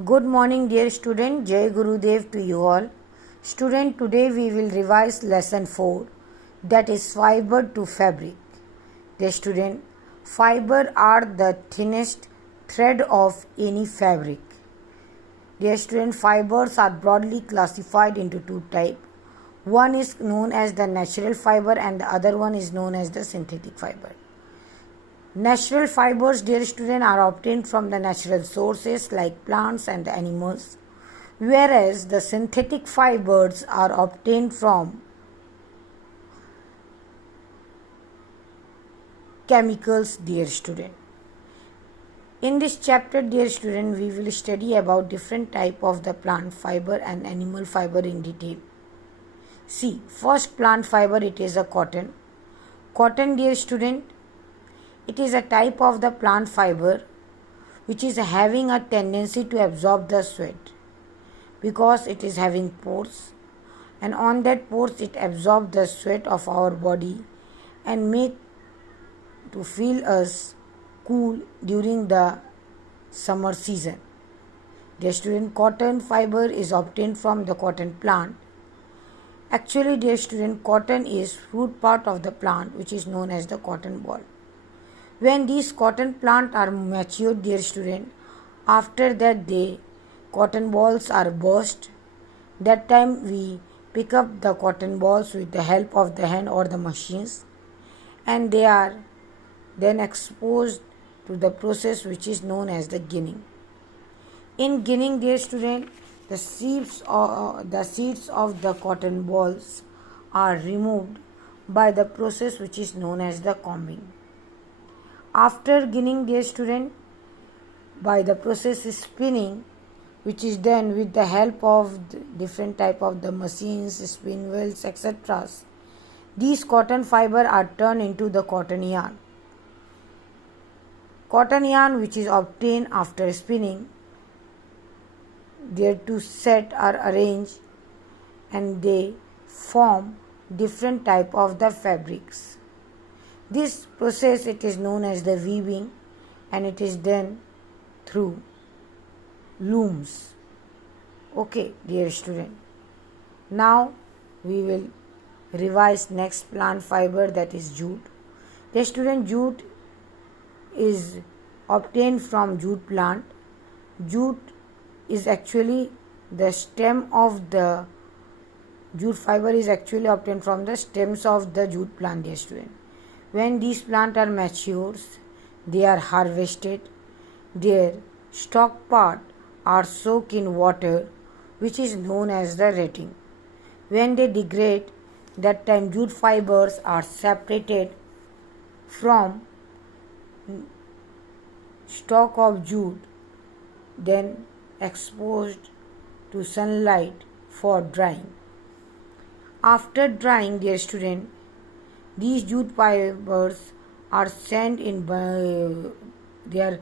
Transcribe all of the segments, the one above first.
Good morning, dear student. Jai Gurudev to you all. Student, today we will revise lesson 4, that is fiber to fabric. Dear student, fiber are the thinnest thread of any fabric. Dear student, fibers are broadly classified into two types. One is known as the natural fiber and the other one is known as the synthetic fiber. Natural fibers, dear student, are obtained from the natural sources like plants and animals, whereas the synthetic fibers are obtained from chemicals, dear student. In this chapter, dear student, we will study about different type of the plant fiber and animal fiber in detail. See, first plant fiber, it is a cotton. Cotton, dear student, it is a type of the plant fiber which is having a tendency to absorb the sweat because it is having pores, and on that pores it absorbs the sweat of our body and make to feel us cool during the summer season. Dear student, cotton fiber is obtained from the cotton plant. Actually, dear student, cotton is fruit part of the plant which is known as the cotton ball. When these cotton plants are matured, dear student, after that cotton balls are burst. That time we pick up the cotton balls with the help of the hand or the machines, and they are then exposed to the process which is known as the ginning. In ginning, dear student, the seeds of the cotton balls are removed by the process which is known as the combing. After ginning, dear student, by the process is spinning, which is done with the help of different type of the machines, spin wheels, etc. These cotton fiber are turned into the cotton yarn. Cotton yarn which is obtained after spinning, their two set are arranged and they form different type of the fabrics. This process, it is known as the weaving, and it is done through looms. Okay, dear student. Now we will revise next plant fiber, that is jute. Dear student, jute is obtained from jute plant. Jute is actually the stem of the jute fiber is actually obtained from the stems of the jute plant, dear student. When these plants are mature, they are harvested. Their stalk part are soaked in water, which is known as the retting. When they degrade, that time jute fibers are separated from stalk of jute, then exposed to sunlight for drying. After drying, dear student, these jute fibers are sent in, they are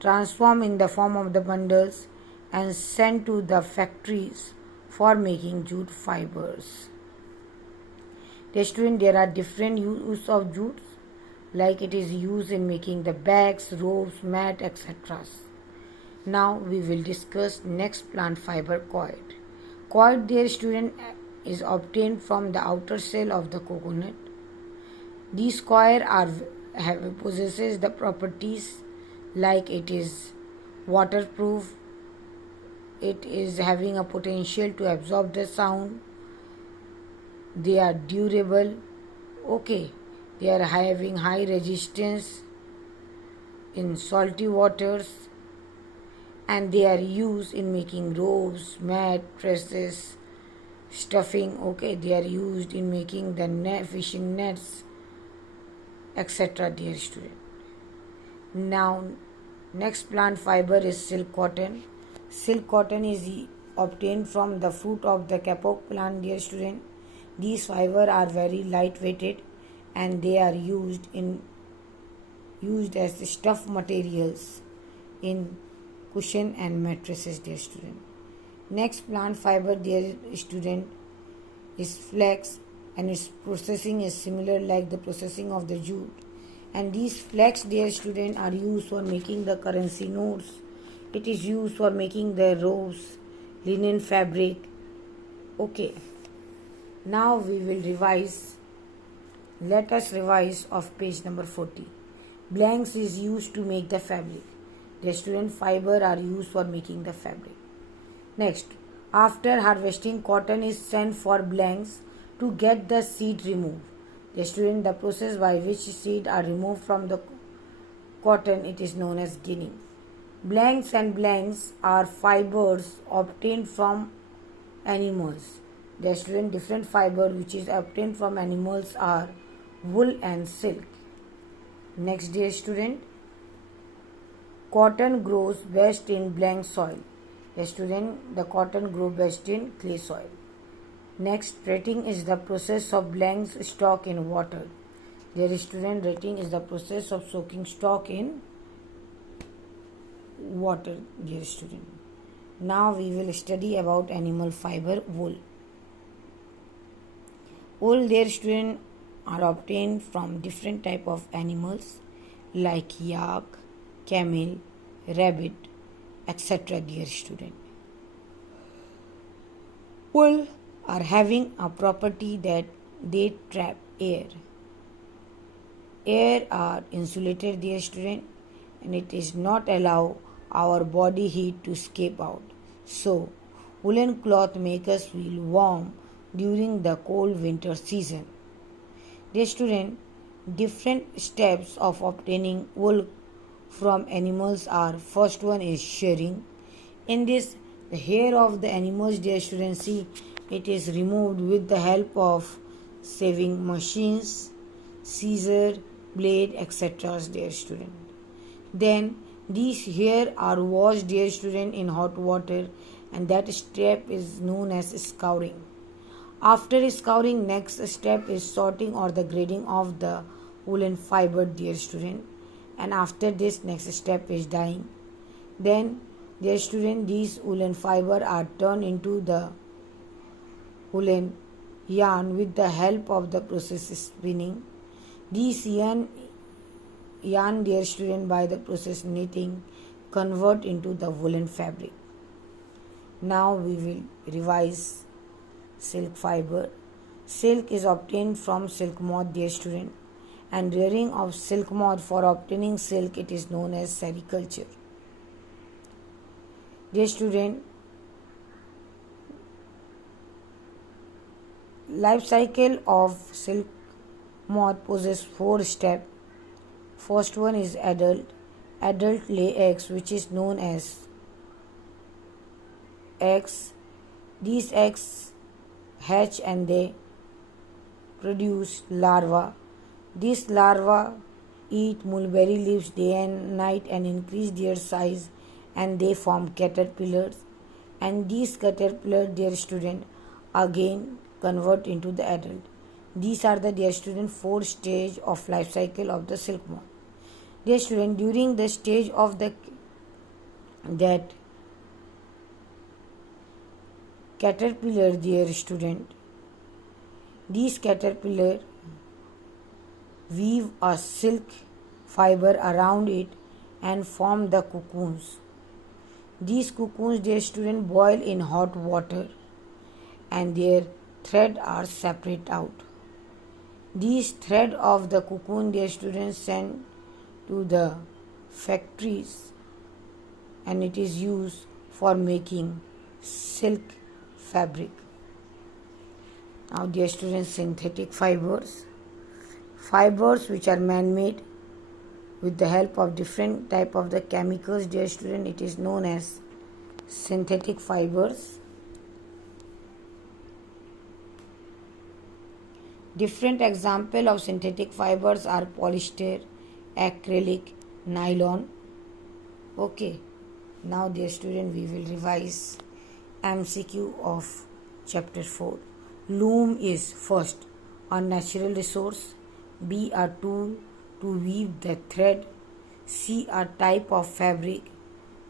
transformed in the form of the bundles and sent to the factories for making jute fibers. Dear student, there are different uses of jute, like it is used in making the bags, ropes, mat, etc. Now we will discuss next plant fiber, cord. Cord, dear student, is obtained from the outer shell of the coconut. These coir possesses the properties like it is waterproof, it is having a potential to absorb the sound, they are durable, okay, they are having high resistance in salty waters, and they are used in making ropes, mat, dresses, stuffing, okay, they are used in making the fishing nets, etc. dear student. Now next plant fiber is silk cotton. Silk cotton is obtained from the fruit of the kapok plant, dear student. These fibers are very lightweighted and they are used as stuff materials in cushion and mattresses, dear student. Next plant fiber, dear student, is flax, and its processing is similar like the processing of the jute. And these flax, dear student, are used for making the currency notes. It is used for making the robes, linen fabric. Okay. Now we will revise. Let us revise of page number 40. Blanks is used to make the fabric. The student fiber are used for making the fabric. Next, after harvesting, cotton is sent for blanks to get the seed removed. The student, the process by which seed are removed from the cotton, it is known as ginning. Blanks and blanks are fibers obtained from animals. The student, different fiber which is obtained from animals are wool and silk. Next, dear student, cotton grows best in blank soil. The student, the cotton grows best in clay soil. Next, retting is the process of blanks stock in water. Dear student, retting is the process of soaking stock in water, dear student. Now we will study about animal fiber, wool. Wool, dear student, are obtained from different type of animals like yak, camel, rabbit, etc. dear student. Wool are having a property that they trap air. Air are insulated, dear student, and it is not allow our body heat to escape out. So, woolen cloth make us feel warm during the cold winter season. Dear student, different steps of obtaining wool from animals are: first one is shearing. In this, the hair of the animals, dear students, see, it is removed with the help of shaving machines, scissor, blade, etc. dear student. Then these hair are washed, dear student, in hot water, and that step is known as scouring. After scouring, next step is sorting or the grading of the woolen fiber, dear student, and after this next step is dyeing. Then, dear student, these woolen fiber are turned into the woolen yarn with the help of the process spinning. These yarn, dear student, by the process knitting, convert into the woolen fabric. Now we will revise silk fiber. Silk is obtained from silk moth, dear student, and rearing of silk moth for obtaining silk, it is known as sericulture. Dear student, life cycle of silk moth possesses 4 steps. First one is adult. Adult lay eggs, which is known as eggs. These eggs hatch and they produce larvae. These larvae eat mulberry leaves day and night and increase their size, and they form caterpillars. And these caterpillars, dear student, again convert into the adult. These are the, dear student, 4 stages of life cycle of the silk moth. Dear student, during the stage of that caterpillar, dear student, these caterpillar weave a silk fiber around it and form the cocoons. These cocoons, dear student, boil in hot water and their thread are separate out. These thread of the cocoon, dear students, sent to the factories and it is used for making silk fabric. Now, dear students, synthetic fibers. Fibers which are man-made with the help of different type of the chemicals, dear student, it is known as synthetic fibers. Different example of synthetic fibers are polyester, acrylic, nylon. Okay. Now, dear student, we will revise MCQ of chapter 4. Loom is first a natural resource, B a tool to weave the thread, C a type of fabric,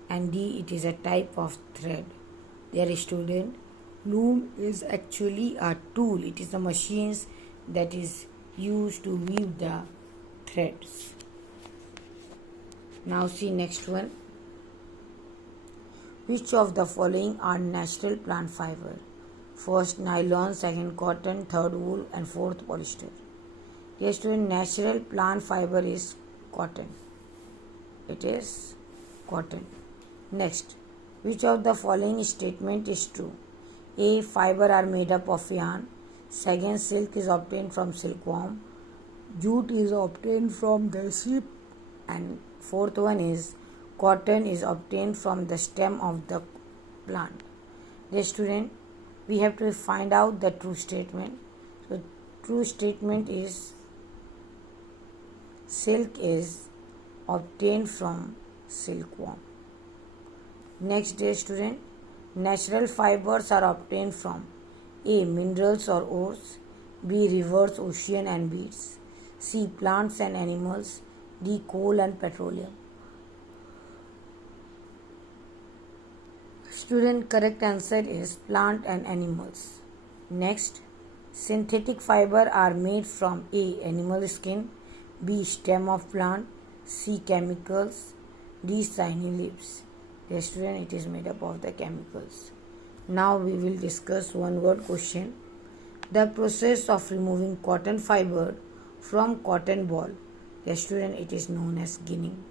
and D it is a type of thread. Dear student, loom is actually a tool. It is the machines that is used to weave the threads. Now see next one. Which of the following are natural plant fiber? First nylon, second cotton, third wool, and fourth polyester. Dear student, natural plant fiber is cotton. It is cotton. Next, which of the following statement is true? A. Fiber are made up of yarn. Second, silk is obtained from silkworm. Jute is obtained from the sheep. And fourth one is cotton is obtained from the stem of the plant. Dear student, we have to find out the true statement. So, true statement is silk is obtained from silkworm. Next, dear student, natural fibers are obtained from A. Minerals or ores, B. Rivers, ocean and beads, C. Plants and animals, D. Coal and petroleum. Student, correct answer is plant and animals. Next, synthetic fiber are made from A. Animal skin, B. Stem of plant, C. Chemicals, D. Shiny leaves. Dear student, it is made up of the chemicals. Now we will discuss one word question. The process of removing cotton fiber from cotton ball. Dear student, it is known as ginning.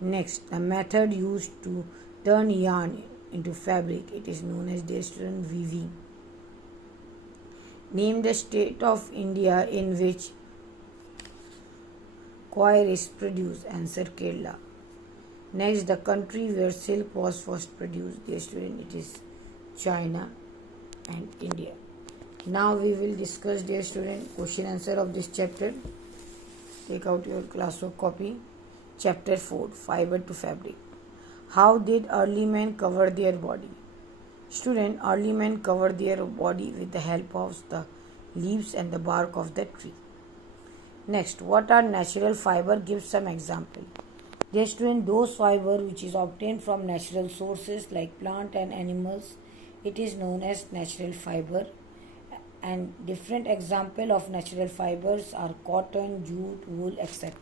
Next, the method used to turn yarn into fabric. It is known as, dear student, weaving. Name the state of India in which coir is produced. Answer, Kerala. Next, the country where silk was first produced. Dear student, it is China and India. Now we will discuss, dear student, question answer of this chapter. Take out your classwork copy. Chapter 4, Fiber to Fabric. How did early men cover their body? Student, early men covered their body with the help of the leaves and the bark of the tree. Next, what are natural fiber? Give some example. Dear student, those fiber which is obtained from natural sources like plant and animals, it is known as natural fiber. And different example of natural fibers are cotton, jute, wool, etc.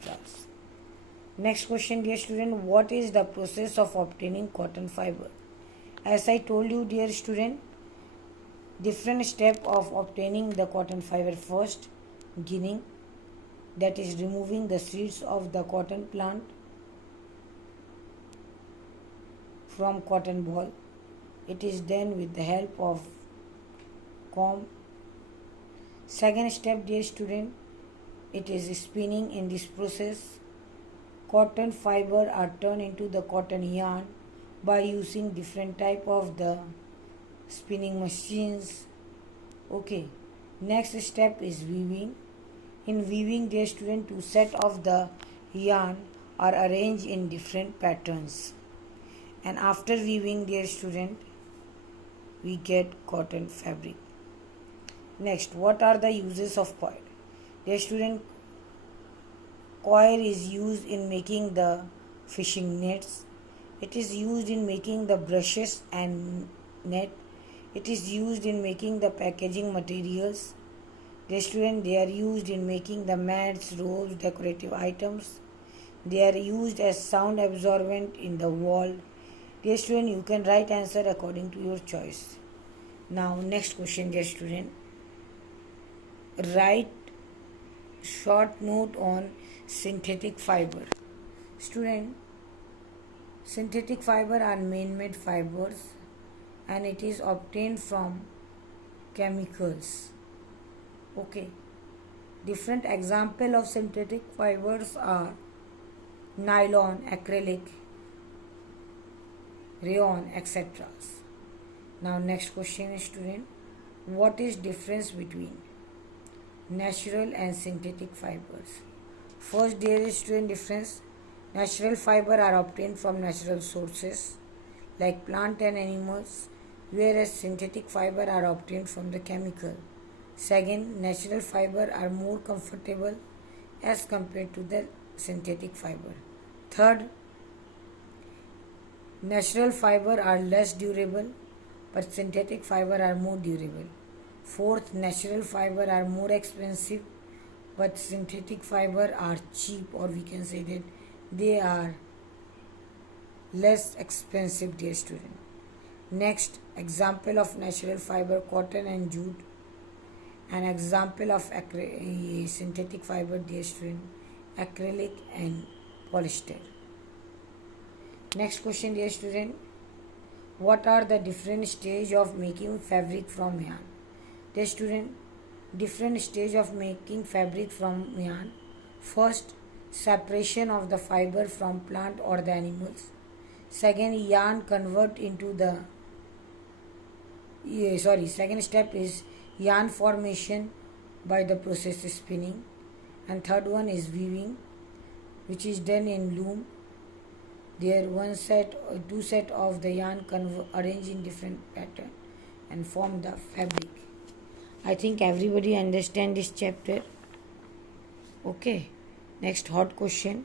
Next question, dear student, what is the process of obtaining cotton fiber? As I told you, dear student, different step of obtaining the cotton fiber. First, ginning, that is removing the seeds of the cotton plant from cotton ball. It is done with the help of comb. Second step, dear student, it is spinning. In this process, cotton fiber are turned into the cotton yarn by using different type of the spinning machines. Okay. Next step is weaving. In weaving, dear student, two set of the yarn are arranged in different patterns. And after weaving, dear student, we get cotton fabric. Next, what are the uses of coir? Dear student, coir is used in making the fishing nets. It is used in making the brushes and net. It is used in making the packaging materials. Dear student, they are used in making the mats, robes, decorative items. They are used as sound absorbent in the wall. Dear student, you can write answer according to your choice. Now, next question, dear student. Write short note on synthetic fiber. Student, synthetic fiber are man-made fibers and it is obtained from chemicals. Okay. Different example of synthetic fibers are nylon, acrylic, rayon, etc. Now next question is, student, what is difference between natural and synthetic fibers? First, dear student, difference. Natural fiber are obtained from natural sources like plant and animals, whereas synthetic fiber are obtained from the chemical. Second, natural fiber are more comfortable as compared to the synthetic fiber. Third, natural fiber are less durable, but synthetic fiber are more durable. Fourth, natural fiber are more expensive, but synthetic fiber are cheap, or we can say that they are less expensive, dear student. Next, example of natural fiber, cotton and jute. An example of synthetic fiber, dear student, acrylic and polyester. Next question, dear student. What are the different stages of making fabric from yarn? Dear student, different stage of making fabric from yarn. First, separation of the fiber from plant or the animals. Second, yarn convert into the second step is yarn formation by the process spinning, and third one is weaving, which is done in loom. There two set of the yarn arranged in different pattern and form the fabric. I think everybody understand this chapter. Okay. Next hot question.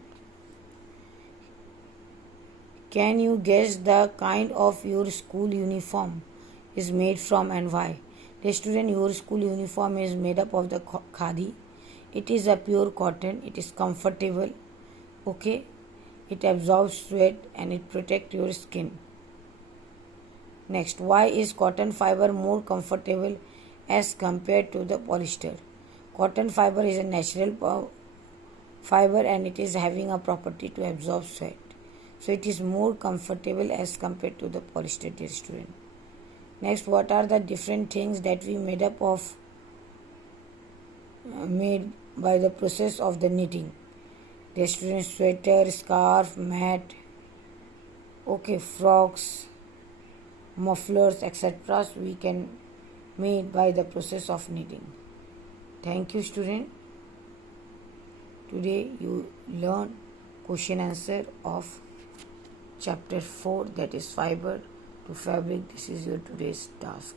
Can you guess the kind of your school uniform is made from and why? The student, your school uniform is made up of the khadi. It is a pure cotton. It is comfortable. Okay. It absorbs sweat and it protects your skin. Next, why is cotton fiber more comfortable as compared to the polyester? Cotton fiber is a natural fiber and it is having a property to absorb sweat. So it is more comfortable as compared to the polyester, dear student. Next, what are the different things that we made up of made by the process of the knitting? Dear student, sweater, scarf, mat, okay, frocks, mufflers, etc. we can made by the process of knitting. Thank you, student. Today you learn question answer of chapter 4, that is fiber to fabric. This is your today's task.